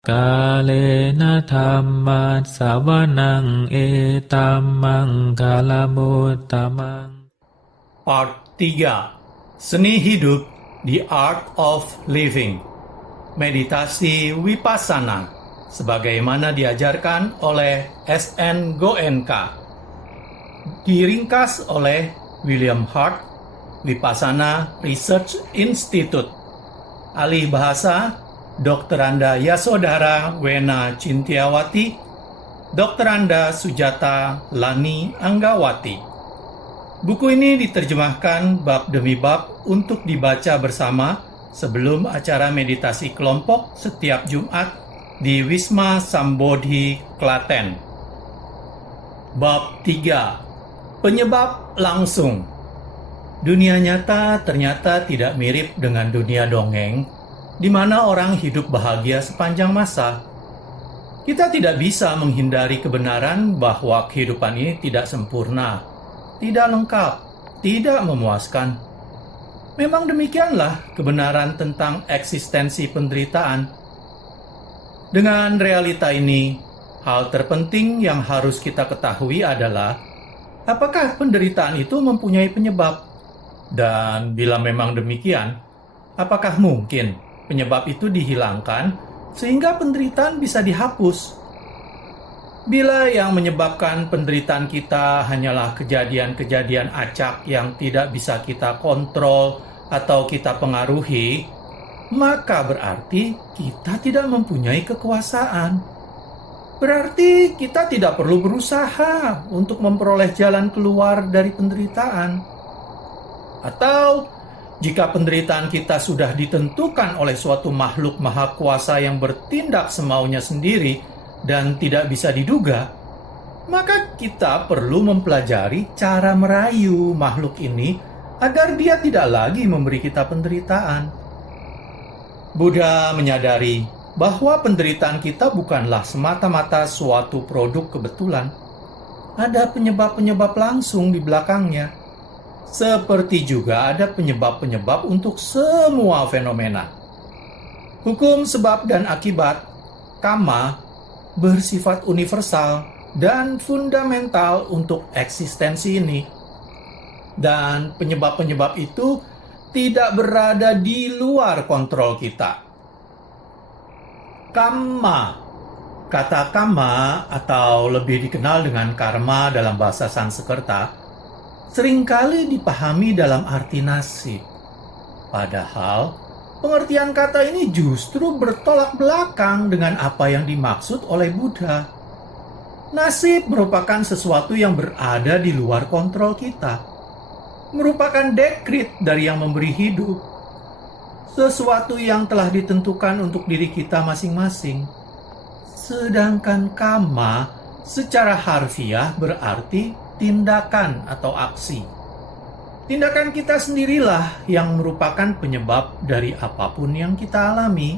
Kalena dhammat sawanang etamang kalamutamang. Part 3. Seni Hidup, The Art of Living. Meditasi Vipassana, sebagaimana diajarkan oleh S.N. Goenka. Diringkas oleh William Hart, Vipassana Research Institute. Alih bahasa, Dr. Anda Yasodhara Wena Cintiawati, Dr. Anda Sujata Lani Anggawati. Buku ini diterjemahkan bab demi bab untuk dibaca bersama sebelum acara meditasi kelompok setiap Jumat di Wisma Sambodhi, Klaten. Bab 3. Penyebab langsung. Dunia nyata ternyata tidak mirip dengan dunia dongeng, di mana orang hidup bahagia sepanjang masa. Kita tidak bisa menghindari kebenaran bahwa kehidupan ini tidak sempurna, tidak lengkap, tidak memuaskan. Memang demikianlah kebenaran tentang eksistensi penderitaan. Dengan realita ini, hal terpenting yang harus kita ketahui adalah apakah penderitaan itu mempunyai penyebab? Dan bila memang demikian, apakah mungkin penyebab itu dihilangkan sehingga penderitaan bisa dihapus? Bila yang menyebabkan penderitaan kita hanyalah kejadian-kejadian acak yang tidak bisa kita kontrol atau kita pengaruhi, maka berarti kita tidak mempunyai kekuasaan. Berarti kita tidak perlu berusaha untuk memperoleh jalan keluar dari penderitaan. Atau jika penderitaan kita sudah ditentukan oleh suatu makhluk maha kuasa yang bertindak semaunya sendiri dan tidak bisa diduga, maka kita perlu mempelajari cara merayu makhluk ini agar dia tidak lagi memberi kita penderitaan. Buddha menyadari bahwa penderitaan kita bukanlah semata-mata suatu produk kebetulan. Ada penyebab-penyebab langsung di belakangnya. Seperti juga ada penyebab-penyebab untuk semua fenomena. Hukum sebab dan akibat, karma, bersifat universal dan fundamental untuk eksistensi ini. Dan penyebab-penyebab itu tidak berada di luar kontrol kita. Kamma. Kata kamma atau lebih dikenal dengan karma dalam bahasa Sanskerta seringkali dipahami dalam arti nasib. Padahal, pengertian kata ini justru bertolak belakang dengan apa yang dimaksud oleh Buddha. Nasib merupakan sesuatu yang berada di luar kontrol kita. Merupakan dekrit dari yang memberi hidup. Sesuatu yang telah ditentukan untuk diri kita masing-masing. Sedangkan kamma secara harfiah berarti tindakan atau aksi. Tindakan kita sendirilah yang merupakan penyebab dari apapun yang kita alami.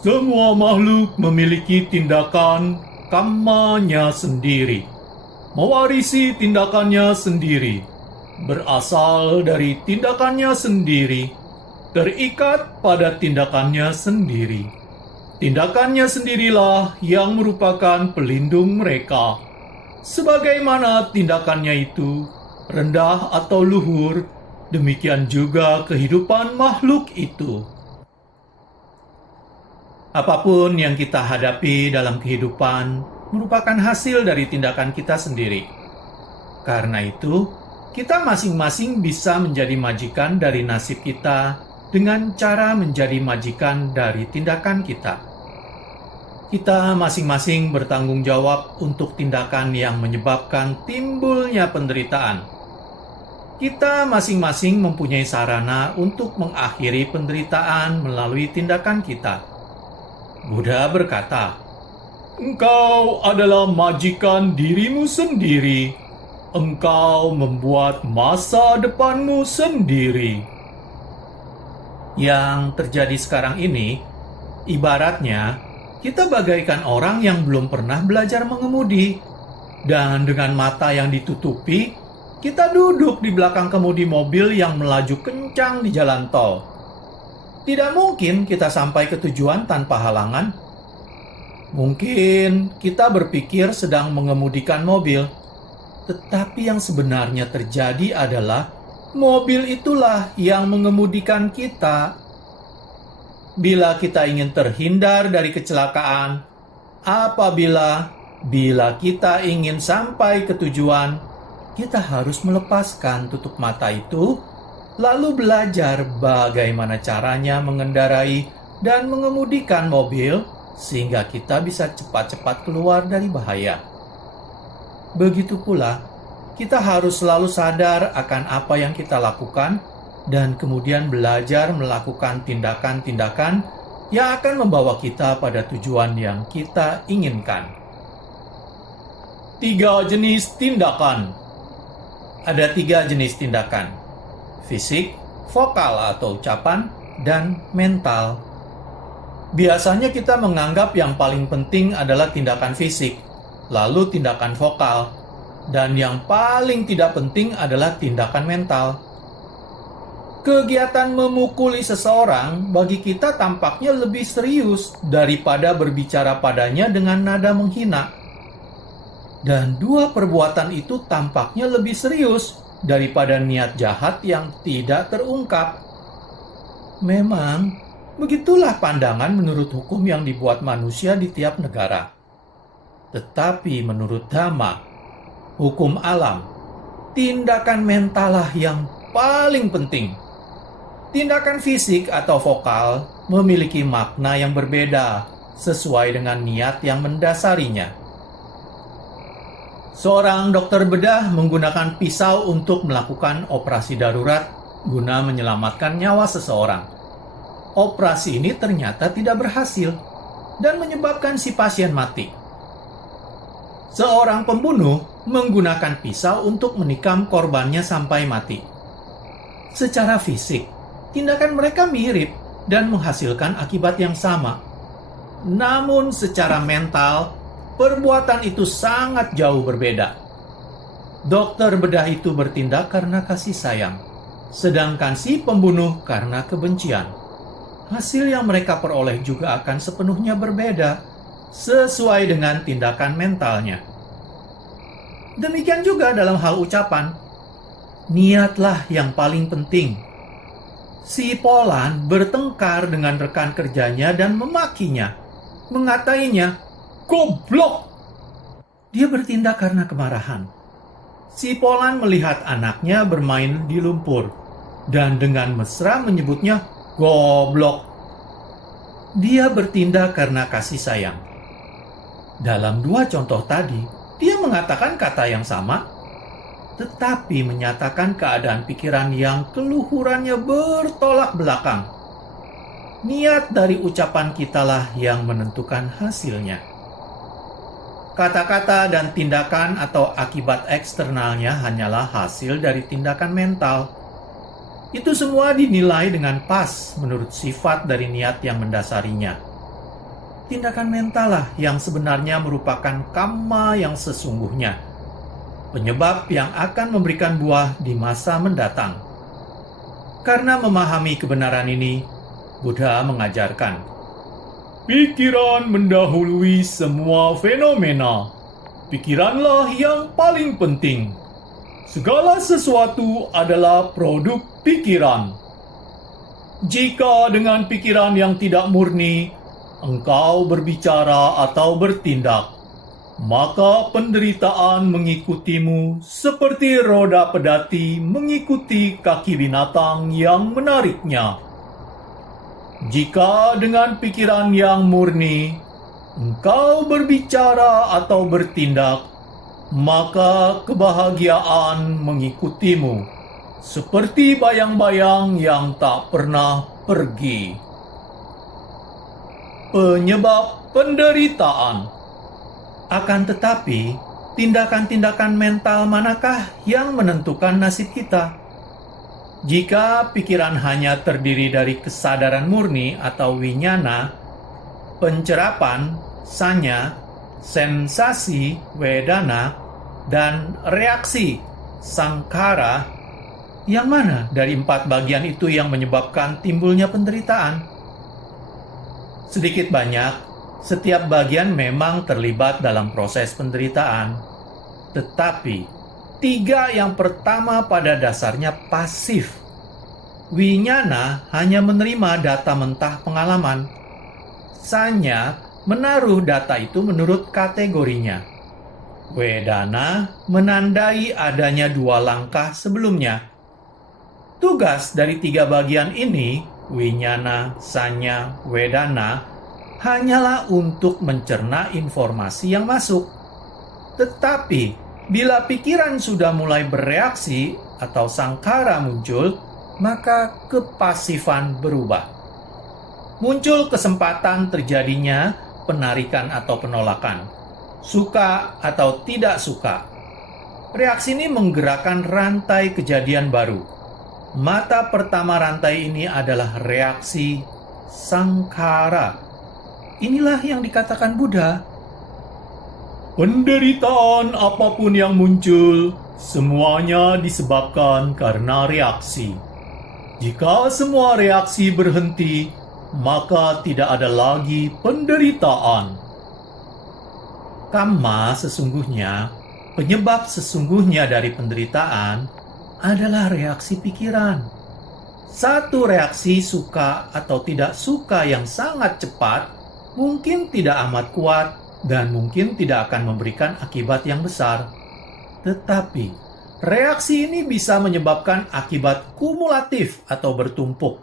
Semua makhluk memiliki tindakan kammanya sendiri, mewarisi tindakannya sendiri, berasal dari tindakannya sendiri, terikat pada tindakannya sendiri. Tindakannya sendirilah yang merupakan pelindung mereka. Sebagaimana tindakannya itu rendah atau luhur, demikian juga kehidupan makhluk itu. Apapun yang kita hadapi dalam kehidupan merupakan hasil dari tindakan kita sendiri. Karena itu, kita masing-masing bisa menjadi majikan dari nasib kita dengan cara menjadi majikan dari tindakan kita. Kita masing-masing bertanggung jawab untuk tindakan yang menyebabkan timbulnya penderitaan. Kita masing-masing mempunyai sarana untuk mengakhiri penderitaan melalui tindakan kita. Buddha berkata, "Engkau adalah majikan dirimu sendiri. Engkau membuat masa depanmu sendiri." Yang terjadi sekarang ini, ibaratnya kita bagaikan orang yang belum pernah belajar mengemudi. Dan dengan mata yang ditutupi, kita duduk di belakang kemudi mobil yang melaju kencang di jalan tol. Tidak mungkin kita sampai ke tujuan tanpa halangan. Mungkin kita berpikir sedang mengemudikan mobil, tetapi yang sebenarnya terjadi adalah mobil itulah yang mengemudikan kita. Bila kita ingin terhindar dari kecelakaan, bila kita ingin sampai ke tujuan, kita harus melepaskan tutup mata itu, lalu belajar bagaimana caranya mengendarai dan mengemudikan mobil sehingga kita bisa cepat-cepat keluar dari bahaya. Begitu pula, kita harus selalu sadar akan apa yang kita lakukan dan kemudian belajar melakukan tindakan-tindakan yang akan membawa kita pada tujuan yang kita inginkan. 3 jenis tindakan. Ada 3 jenis tindakan: fisik, vokal atau ucapan, dan mental. Biasanya kita menganggap yang paling penting adalah tindakan fisik, lalu tindakan vokal, dan yang paling tidak penting adalah tindakan mental. Kegiatan memukuli seseorang bagi kita tampaknya lebih serius daripada berbicara padanya dengan nada menghina. Dan 2 perbuatan itu tampaknya lebih serius daripada niat jahat yang tidak terungkap. Memang, begitulah pandangan menurut hukum yang dibuat manusia di tiap negara. Tetapi menurut Dhamma, hukum alam, tindakan mental lah yang paling penting. Tindakan fisik atau vokal memiliki makna yang berbeda sesuai dengan niat yang mendasarinya. Seorang dokter bedah menggunakan pisau untuk melakukan operasi darurat guna menyelamatkan nyawa seseorang. Operasi ini ternyata tidak berhasil dan menyebabkan si pasien mati. Seorang pembunuh menggunakan pisau untuk menikam korbannya sampai mati. Secara fisik, tindakan mereka mirip dan menghasilkan akibat yang sama. Namun secara mental, perbuatan itu sangat jauh berbeda. Dokter bedah itu bertindak karena kasih sayang, sedangkan si pembunuh karena kebencian. Hasil yang mereka peroleh juga akan sepenuhnya berbeda, sesuai dengan tindakan mentalnya. Demikian juga dalam hal ucapan. Niatlah yang paling penting. Si Polan bertengkar dengan rekan kerjanya dan memakinya, mengatainya, "Goblok!" Dia bertindak karena kemarahan. Si Polan melihat anaknya bermain di lumpur, dan dengan mesra menyebutnya, "Goblok." Dia bertindak karena kasih sayang. Dalam 2 contoh tadi, dia mengatakan kata yang sama, tetapi menyatakan keadaan pikiran yang keluhurannya bertolak belakang. Niat dari ucapan kitalah yang menentukan hasilnya. Kata-kata dan tindakan atau akibat eksternalnya hanyalah hasil dari tindakan mental. Itu semua dinilai dengan pas menurut sifat dari niat yang mendasarinya. Tindakan mental lah yang sebenarnya merupakan kamma yang sesungguhnya, penyebab yang akan memberikan buah di masa mendatang. Karena memahami kebenaran ini, Buddha mengajarkan, pikiran mendahului semua fenomena. Pikiranlah yang paling penting. Segala sesuatu adalah produk pikiran. Jika dengan pikiran yang tidak murni, engkau berbicara atau bertindak, maka penderitaan mengikutimu seperti roda pedati mengikuti kaki binatang yang menariknya. Jika dengan pikiran yang murni, engkau berbicara atau bertindak, maka kebahagiaan mengikutimu seperti bayang-bayang yang tak pernah pergi. Penyebab penderitaan. Akan tetapi, tindakan-tindakan mental manakah yang menentukan nasib kita? Jika pikiran hanya terdiri dari kesadaran murni atau winyana, pencerapan, sanya, sensasi, wedana, dan reaksi, sangkara, Yang mana dari 4 bagian itu yang menyebabkan timbulnya penderitaan? Sedikit banyak, setiap bagian memang terlibat dalam proses penderitaan. Tetapi, 3 yang pertama pada dasarnya pasif. Winyana hanya menerima data mentah pengalaman. Sanya menaruh data itu menurut kategorinya. Wedana menandai adanya 2 langkah sebelumnya. Tugas dari 3 bagian ini, Winyana, Sanya, Wedana, hanyalah untuk mencerna informasi yang masuk. Tetapi, bila pikiran sudah mulai bereaksi atau sangkara muncul, maka kepasifan berubah. Muncul kesempatan terjadinya penarikan atau penolakan, suka atau tidak suka. Reaksi ini menggerakkan rantai kejadian baru. Mata pertama rantai ini adalah reaksi sangkara. Inilah yang dikatakan Buddha. Penderitaan apapun yang muncul, semuanya disebabkan karena reaksi. Jika semua reaksi berhenti, maka tidak ada lagi penderitaan. Kamma sesungguhnya, penyebab sesungguhnya dari penderitaan adalah reaksi pikiran. Satu reaksi suka atau tidak suka yang sangat cepat mungkin tidak amat kuat dan mungkin tidak akan memberikan akibat yang besar. Tetapi, reaksi ini bisa menyebabkan akibat kumulatif atau bertumpuk.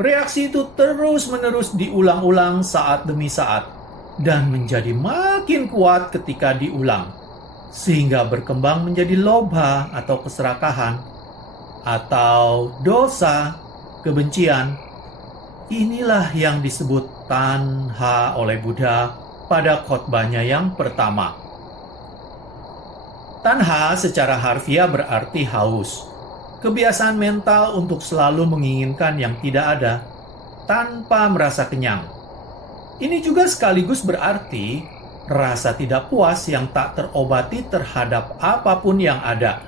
Reaksi itu terus-menerus diulang-ulang saat demi saat dan menjadi makin kuat ketika diulang, sehingga berkembang menjadi lobha atau keserakahan, atau dosa, kebencian. Inilah yang disebut tanha oleh Buddha pada khotbahnya yang pertama. Tanha secara harfiah berarti haus. Kebiasaan mental untuk selalu menginginkan yang tidak ada, tanpa merasa kenyang. Ini juga sekaligus berarti rasa tidak puas yang tak terobati terhadap apapun yang ada.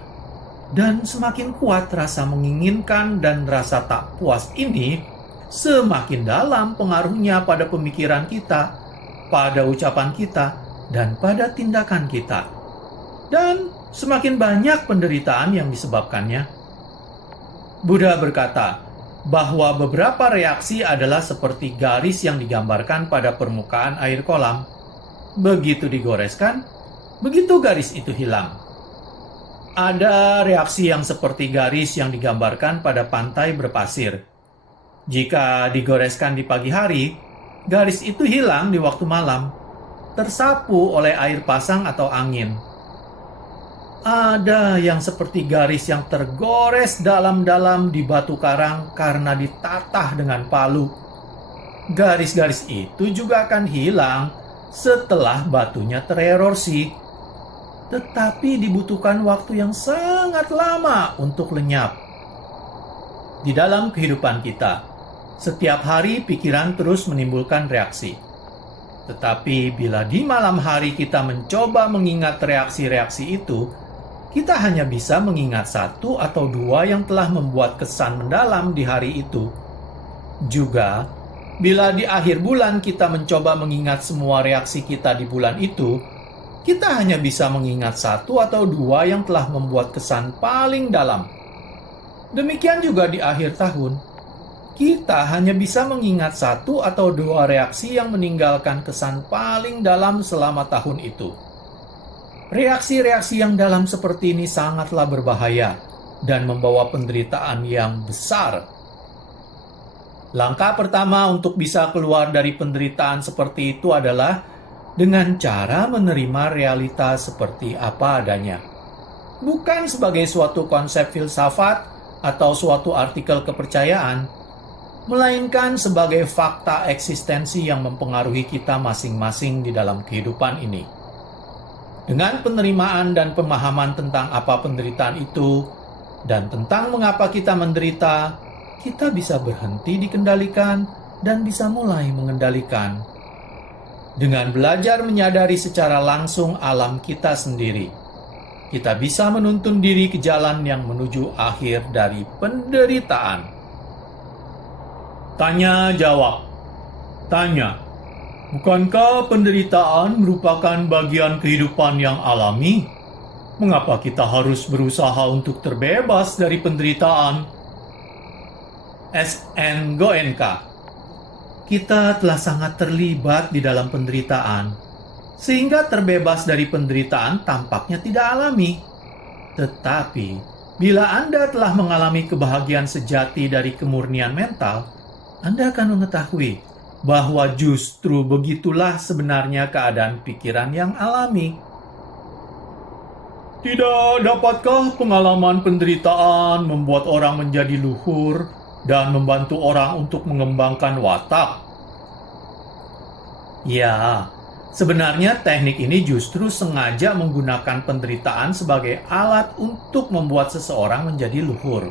Dan semakin kuat rasa menginginkan dan rasa tak puas ini, semakin dalam pengaruhnya pada pemikiran kita, pada ucapan kita, dan pada tindakan kita. Dan semakin banyak penderitaan yang disebabkannya. Buddha berkata bahwa beberapa reaksi adalah seperti garis yang digambarkan pada permukaan air kolam. Begitu digoreskan, begitu garis itu hilang. Ada reaksi yang seperti garis yang digambarkan pada pantai berpasir. Jika digoreskan di pagi hari, garis itu hilang di waktu malam, tersapu oleh air pasang atau angin. Ada yang seperti garis yang tergores dalam-dalam di batu karang karena ditatah dengan palu. Garis-garis itu juga akan hilang setelah batunya tererosi. Tetapi dibutuhkan waktu yang sangat lama untuk lenyap. Di dalam kehidupan kita, setiap hari pikiran terus menimbulkan reaksi. Tetapi bila di malam hari kita mencoba mengingat reaksi-reaksi itu, kita hanya bisa mengingat 1 atau 2 yang telah membuat kesan mendalam di hari itu. Juga, bila di akhir bulan kita mencoba mengingat semua reaksi kita di bulan itu, kita hanya bisa mengingat 1 atau 2 yang telah membuat kesan paling dalam. Demikian juga di akhir tahun, kita hanya bisa mengingat 1 atau 2 reaksi yang meninggalkan kesan paling dalam selama tahun itu. Reaksi-reaksi yang dalam seperti ini sangatlah berbahaya dan membawa penderitaan yang besar. Langkah pertama untuk bisa keluar dari penderitaan seperti itu adalah dengan cara menerima realita seperti apa adanya. Bukan sebagai suatu konsep filsafat atau suatu artikel kepercayaan, melainkan sebagai fakta eksistensi yang mempengaruhi kita masing-masing di dalam kehidupan ini. Dengan penerimaan dan pemahaman tentang apa penderitaan itu dan tentang mengapa kita menderita, kita bisa berhenti dikendalikan dan bisa mulai mengendalikan. Dengan belajar menyadari secara langsung alam kita sendiri, kita bisa menuntun diri ke jalan yang menuju akhir dari penderitaan. Tanya jawab. Tanya, bukankah penderitaan merupakan bagian kehidupan yang alami? Mengapa kita harus berusaha untuk terbebas dari penderitaan? S.N. Goenka. Kita telah sangat terlibat di dalam penderitaan, sehingga terbebas dari penderitaan tampaknya tidak alami. Tetapi, bila Anda telah mengalami kebahagiaan sejati dari kemurnian mental, Anda akan mengetahui bahwa justru begitulah sebenarnya keadaan pikiran yang alami. Tidak dapatkah pengalaman penderitaan membuat orang menjadi luhur dan membantu orang untuk mengembangkan watak? Ya, sebenarnya teknik ini justru sengaja menggunakan penderitaan sebagai alat untuk membuat seseorang menjadi luhur.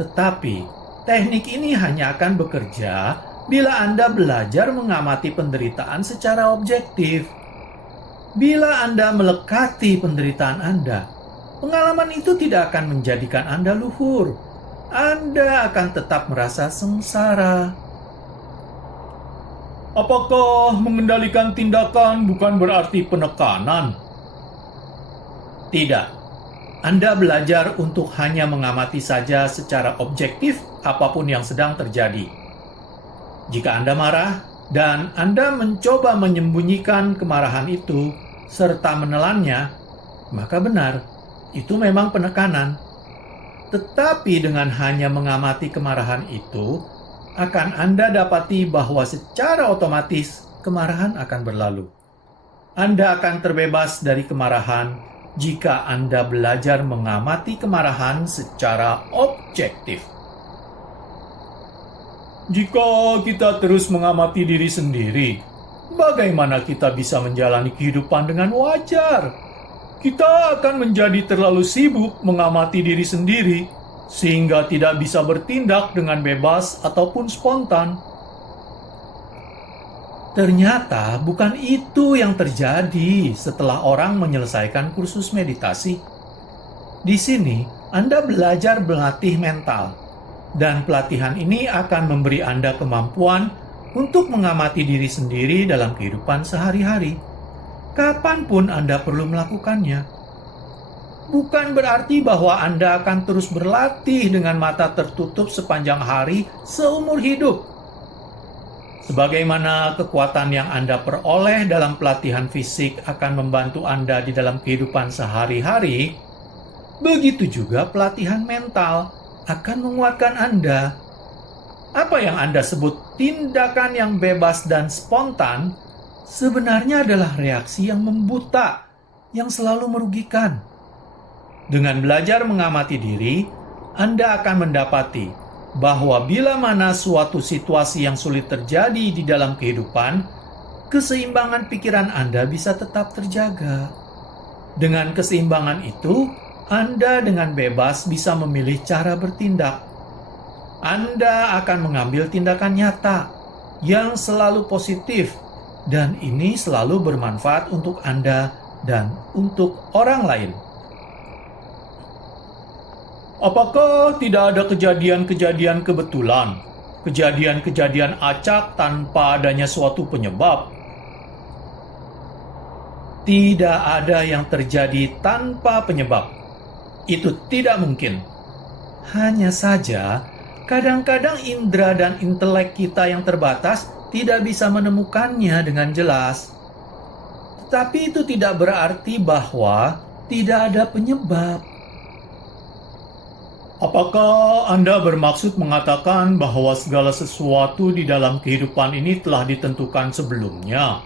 Tetapi, teknik ini hanya akan bekerja bila Anda belajar mengamati penderitaan secara objektif. Bila Anda melekati penderitaan Anda, pengalaman itu tidak akan menjadikan Anda luhur. Anda akan tetap merasa sengsara. Apakah mengendalikan tindakan bukan berarti penekanan? Tidak. Anda belajar untuk hanya mengamati saja secara objektif apapun yang sedang terjadi. Jika Anda marah dan Anda mencoba menyembunyikan kemarahan itu serta menelannya, maka benar, itu memang penekanan. Tetapi dengan hanya mengamati kemarahan itu, akan Anda dapati bahwa secara otomatis kemarahan akan berlalu. Anda akan terbebas dari kemarahan jika Anda belajar mengamati kemarahan secara objektif. Jika kita terus mengamati diri sendiri, bagaimana kita bisa menjalani kehidupan dengan wajar? Kita akan menjadi terlalu sibuk mengamati diri sendiri, sehingga tidak bisa bertindak dengan bebas ataupun spontan. Ternyata bukan itu yang terjadi setelah orang menyelesaikan kursus meditasi. Di sini, Anda belajar melatih mental. Dan pelatihan ini akan memberi Anda kemampuan untuk mengamati diri sendiri dalam kehidupan sehari-hari, kapanpun Anda perlu melakukannya. Bukan berarti bahwa Anda akan terus berlatih dengan mata tertutup sepanjang hari seumur hidup. Sebagaimana kekuatan yang Anda peroleh dalam pelatihan fisik akan membantu Anda di dalam kehidupan sehari-hari, begitu juga pelatihan mental akan menguatkan Anda. Apa yang Anda sebut tindakan yang bebas dan spontan sebenarnya adalah reaksi yang membuta, yang selalu merugikan. Dengan belajar mengamati diri, Anda akan mendapati bahwa bila mana suatu situasi yang sulit terjadi di dalam kehidupan, keseimbangan pikiran Anda bisa tetap terjaga. Dengan keseimbangan itu, Anda dengan bebas bisa memilih cara bertindak. Anda akan mengambil tindakan nyata yang selalu positif, dan ini selalu bermanfaat untuk Anda dan untuk orang lain. Apakah tidak ada kejadian-kejadian kebetulan, kejadian-kejadian acak tanpa adanya suatu penyebab? Tidak ada yang terjadi tanpa penyebab. Itu tidak mungkin. Hanya saja, kadang-kadang indera dan intelek kita yang terbatas tidak bisa menemukannya dengan jelas. Tetapi itu tidak berarti bahwa tidak ada penyebab. Apakah Anda bermaksud mengatakan bahwa segala sesuatu di dalam kehidupan ini telah ditentukan sebelumnya?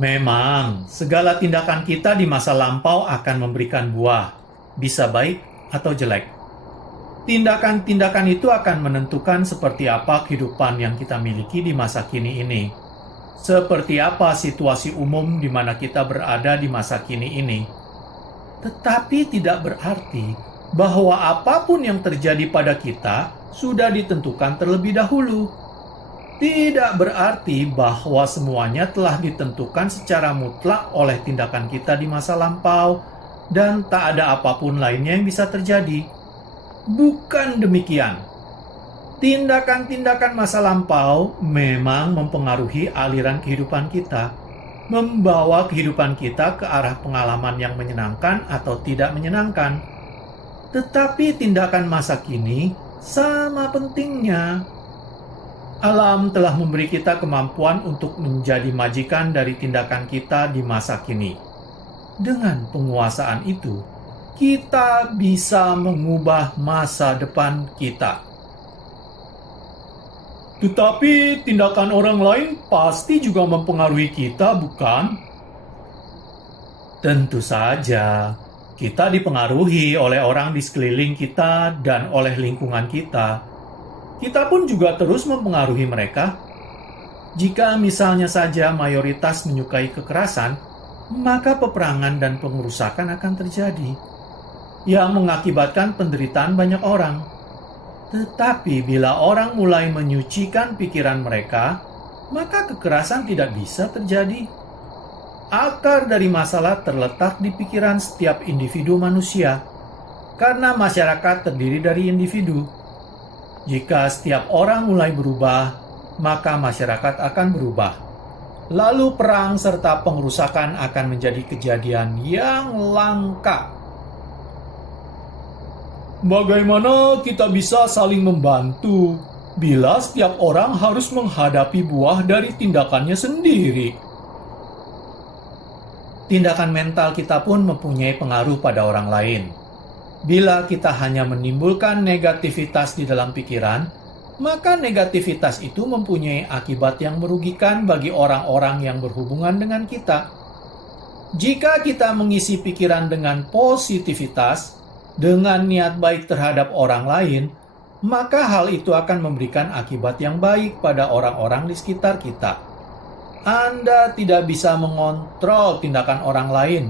Memang, segala tindakan kita di masa lampau akan memberikan buah, bisa baik atau jelek. Tindakan-tindakan itu akan menentukan seperti apa kehidupan yang kita miliki di masa kini ini. Seperti apa situasi umum di mana kita berada di masa kini ini. Tetapi tidak berarti bahwa apapun yang terjadi pada kita sudah ditentukan terlebih dahulu. tidak berarti bahwa semuanya telah ditentukan secara mutlak oleh tindakan kita di masa lampau dan tak ada apapun lainnya yang bisa terjadi. Bukan demikian. Tindakan-tindakan masa lampau memang mempengaruhi aliran kehidupan kita, membawa kehidupan kita ke arah pengalaman yang menyenangkan atau tidak menyenangkan. Tetapi tindakan masa kini sama pentingnya. Alam telah memberi kita kemampuan untuk menjadi majikan dari tindakan kita di masa kini. Dengan penguasaan itu, kita bisa mengubah masa depan kita. Tetapi tindakan orang lain pasti juga mempengaruhi kita, bukan? Tentu saja, kita dipengaruhi oleh orang di sekeliling kita dan oleh lingkungan kita. Kita pun juga terus mempengaruhi mereka. Jika misalnya saja mayoritas menyukai kekerasan, maka peperangan dan pengerusakan akan terjadi, yang mengakibatkan penderitaan banyak orang. Tetapi bila orang mulai menyucikan pikiran mereka, maka kekerasan tidak bisa terjadi. Akar dari masalah terletak di pikiran setiap individu manusia, karena masyarakat terdiri dari individu. Jika setiap orang mulai berubah, maka masyarakat akan berubah. Lalu perang serta pengerusakan akan menjadi kejadian yang langka. Bagaimana kita bisa saling membantu bila setiap orang harus menghadapi buah dari tindakannya sendiri? Tindakan mental kita pun mempunyai pengaruh pada orang lain. Bila kita hanya menimbulkan negativitas di dalam pikiran, maka negativitas itu mempunyai akibat yang merugikan bagi orang-orang yang berhubungan dengan kita. Jika kita mengisi pikiran dengan positivitas, dengan niat baik terhadap orang lain, maka hal itu akan memberikan akibat yang baik pada orang-orang di sekitar kita. Anda tidak bisa mengontrol tindakan orang lain,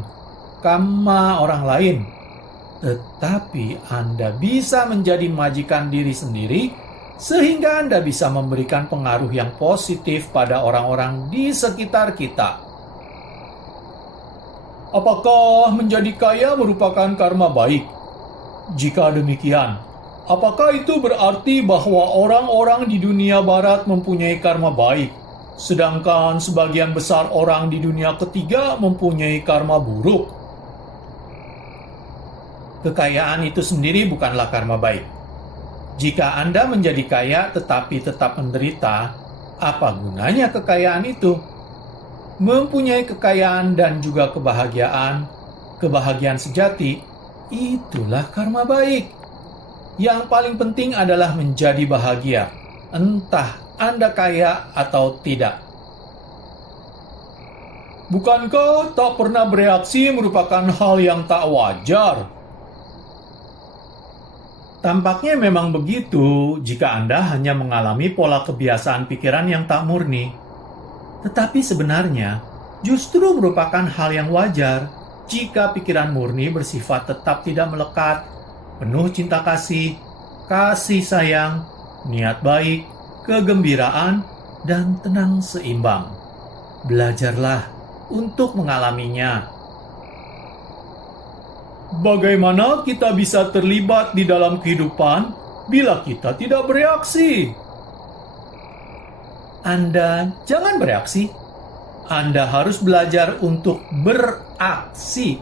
karma orang lain. Tetapi Anda bisa menjadi majikan diri sendiri, sehingga Anda bisa memberikan pengaruh yang positif pada orang-orang di sekitar kita. Apakah menjadi kaya merupakan karma baik? Jika demikian, apakah itu berarti bahwa orang-orang di dunia barat mempunyai karma baik, sedangkan sebagian besar orang di dunia ketiga mempunyai karma buruk? Kekayaan itu sendiri bukanlah karma baik. Jika Anda menjadi kaya tetapi tetap menderita, apa gunanya kekayaan itu? Mempunyai kekayaan dan juga kebahagiaan sejati, itulah karma baik. Yang paling penting adalah menjadi bahagia, entah Anda kaya atau tidak. Bukankah tak pernah bereaksi merupakan hal yang tak wajar? Tampaknya memang begitu jika Anda hanya mengalami pola kebiasaan pikiran yang tak murni. Tetapi sebenarnya justru merupakan hal yang wajar jika pikiran murni bersifat tetap tidak melekat, penuh cinta kasih, kasih sayang, niat baik, kegembiraan, dan tenang seimbang. Belajarlah untuk mengalaminya. Bagaimana kita bisa terlibat di dalam kehidupan bila kita tidak bereaksi? Anda jangan bereaksi. Anda harus belajar untuk beraksi.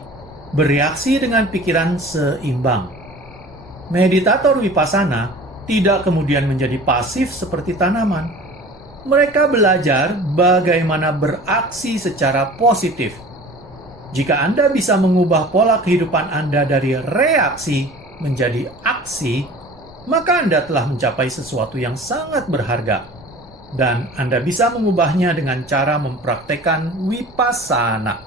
Bereaksi dengan pikiran seimbang. Meditator Vipassana tidak kemudian menjadi pasif seperti tanaman. Mereka belajar bagaimana beraksi secara positif. Jika Anda bisa mengubah pola kehidupan Anda dari reaksi menjadi aksi, maka Anda telah mencapai sesuatu yang sangat berharga. Dan Anda bisa mengubahnya dengan cara mempraktekkan Vipassana.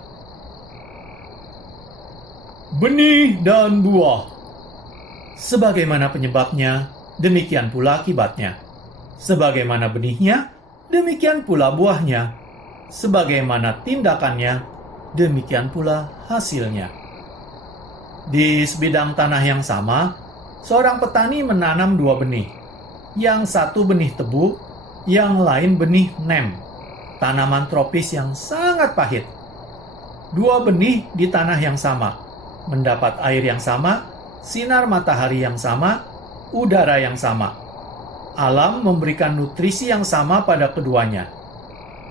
Benih dan buah. Sebagaimana penyebabnya, demikian pula akibatnya. Sebagaimana benihnya, demikian pula buahnya. Sebagaimana tindakannya, demikian pula hasilnya. Di sebidang tanah yang sama, seorang petani menanam 2 benih. Yang satu benih tebu, yang lain benih nem, tanaman tropis yang sangat pahit. Dua benih di tanah yang sama, mendapat air yang sama, sinar matahari yang sama, udara yang sama. Alam memberikan nutrisi yang sama pada keduanya.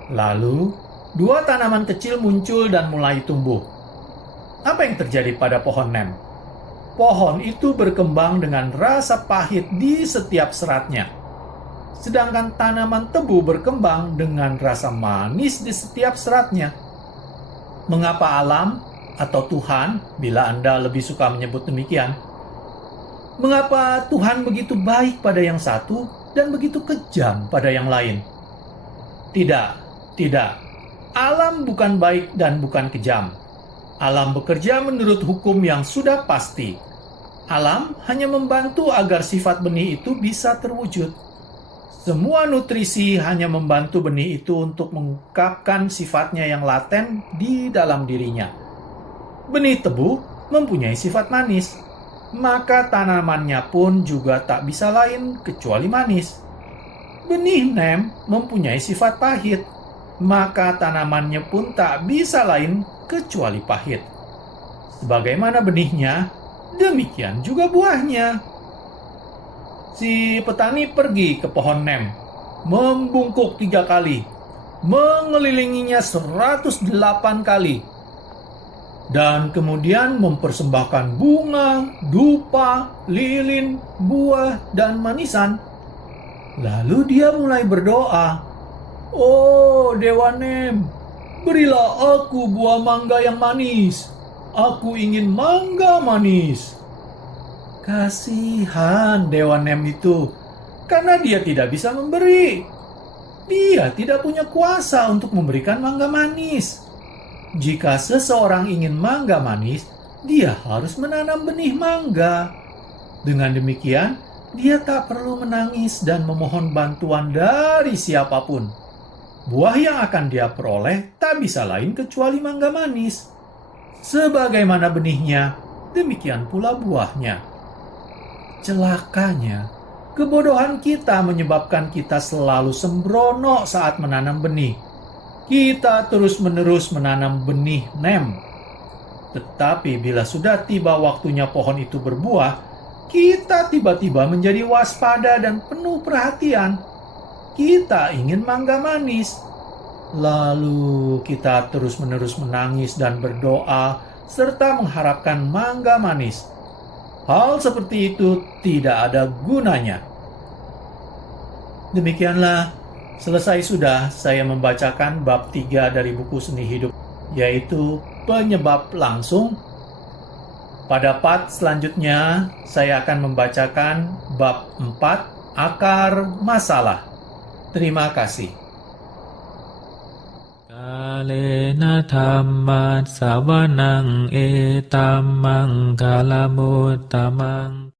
Lalu, dua tanaman kecil muncul dan mulai tumbuh. Apa yang terjadi pada pohon nem? Pohon itu berkembang dengan rasa pahit di setiap seratnya. Sedangkan tanaman tebu berkembang dengan rasa manis di setiap seratnya. Mengapa alam atau Tuhan, bila Anda lebih suka menyebut demikian, mengapa Tuhan begitu baik pada yang satu dan begitu kejam pada yang lain? Tidak. Alam bukan baik dan bukan kejam. Alam bekerja menurut hukum yang sudah pasti. Alam hanya membantu agar sifat benih itu bisa terwujud. Semua nutrisi hanya membantu benih itu untuk mengungkapkan sifatnya yang laten di dalam dirinya. Benih tebu mempunyai sifat manis, maka tanamannya pun juga tak bisa lain kecuali manis. Benih nem mempunyai sifat pahit, maka tanamannya pun tak bisa lain kecuali pahit. Sebagaimana benihnya, demikian juga buahnya. Si petani pergi ke pohon nem, membungkuk 3 kali, mengelilinginya 108 kali, dan kemudian mempersembahkan bunga, dupa, lilin, buah, dan manisan. Lalu dia mulai berdoa, "Oh Dewa Nem, berilah aku buah mangga yang manis. Aku ingin mangga manis." Kasihan Dewa Nem itu, karena dia tidak bisa memberi. Dia tidak punya kuasa untuk memberikan mangga manis. Jika seseorang ingin mangga manis, dia harus menanam benih mangga. Dengan demikian, dia tak perlu menangis dan memohon bantuan dari siapapun. Buah yang akan dia peroleh tak bisa lain kecuali mangga manis. Sebagaimana benihnya, demikian pula buahnya. Celakanya, kebodohan kita menyebabkan kita selalu sembrono saat menanam benih. Kita terus-menerus menanam benih nem. Tetapi bila sudah tiba waktunya pohon itu berbuah, kita tiba-tiba menjadi waspada dan penuh perhatian. Kita ingin mangga manis. Lalu kita terus-menerus menangis dan berdoa serta mengharapkan mangga manis. Hal seperti itu tidak ada gunanya. Demikianlah, selesai sudah saya membacakan bab 3 dari buku Seni Hidup, yaitu penyebab langsung. Pada part selanjutnya, saya akan membacakan bab 4, akar masalah. Terima kasih. Kalena dhammat savanang etammang kalamuttamaṃ